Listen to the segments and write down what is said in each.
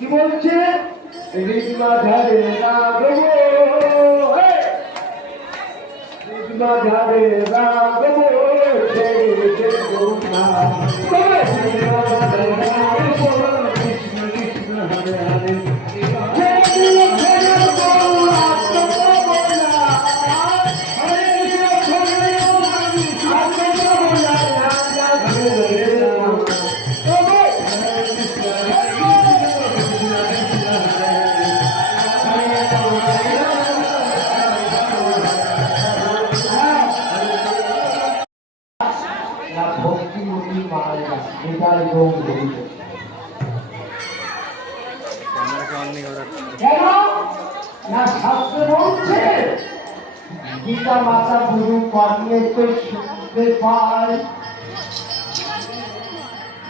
কি বলছে রিজমা ঝাড়ে রাগবো রিজমা ঝাড়ে রাগবো ছেড়ে দেবো না কৃষ্ণ কৃষ্ণ হরে হরে ভক্তিমতী মায়েরা নিতাই গৌর হরিত কেন না শাস্ত্র বলছে গীতা মাতা গুরু কর্মে তো শুনতে পায়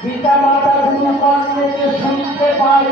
গীতা মাতা গুরু কর্মে তো শুনতে পায়